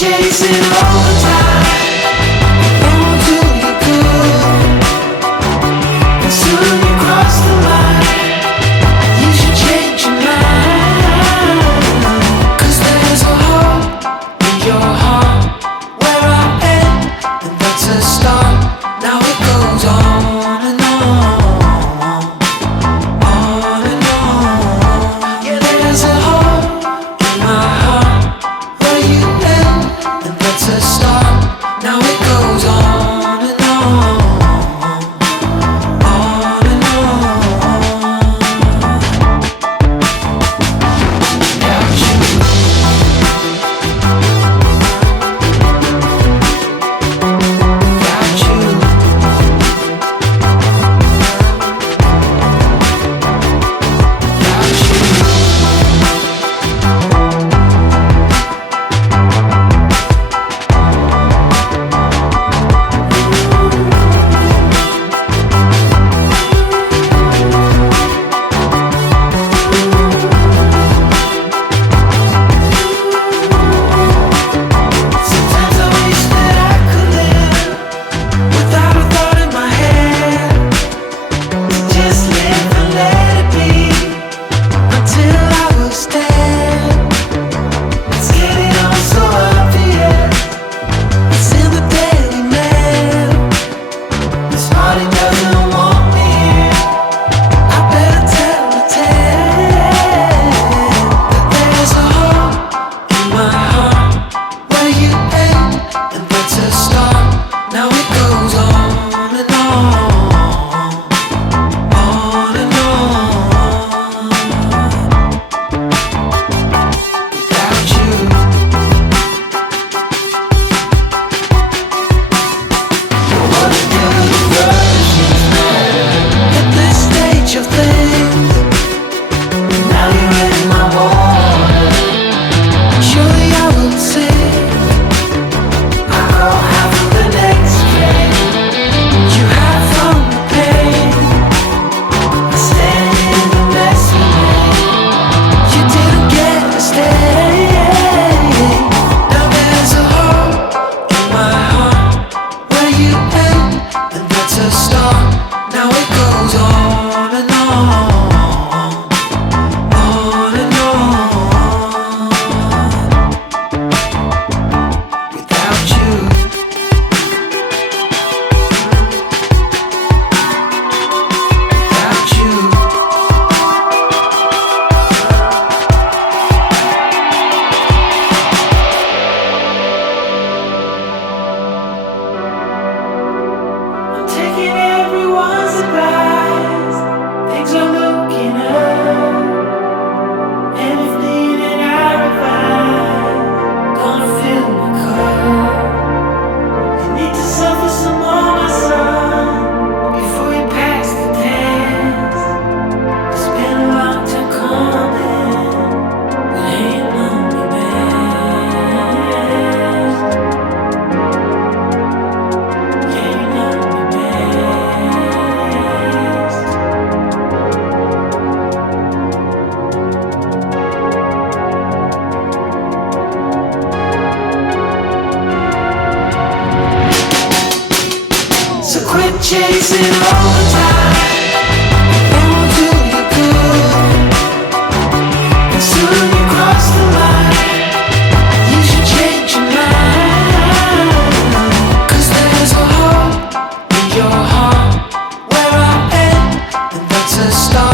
chasing all the time. They won't do you good, and soon you cross the line. You should change your mind, 'cause there's a hole in your heart where I end, and that's a start. Now it goes on and on, on and on. Yeah, there's a hole in my heart where you end, and that's a start. Now it goes on and on, on and on. Without you, without you. Sometimes I wish that I could live without a thought in my head. Just live and let it be until I was dead. It's getting all so obvious. It's in the Daily Mail. This party doesn't want me here. I better tell the tale that there's a hole in my heart where you end, and that's a start. Now it goes on and on, on and on. Without you, what do versions matter at this stage of things? Now you're in my water. Surely I will sing. I grow half of the next day. You have from the pain. I stand in the mess we made. You didn't get to stay. Now there's a hole in my heart where you end, and that's a start. Now it goes on and on, on and on. Without you, without you. I'm taking everyone's advice. Things are looking up, and if needed, I revise. Gonna fill my cup. You need to suffer some more, my son, before you pass the test. It's been a long time coming, but ain't none the best. Ain't none the best. So quit chasing all the time. They won't do you good, and soon you cross the line. You should change your mind, 'cause there's a hole in your heart where I end, and that's a start.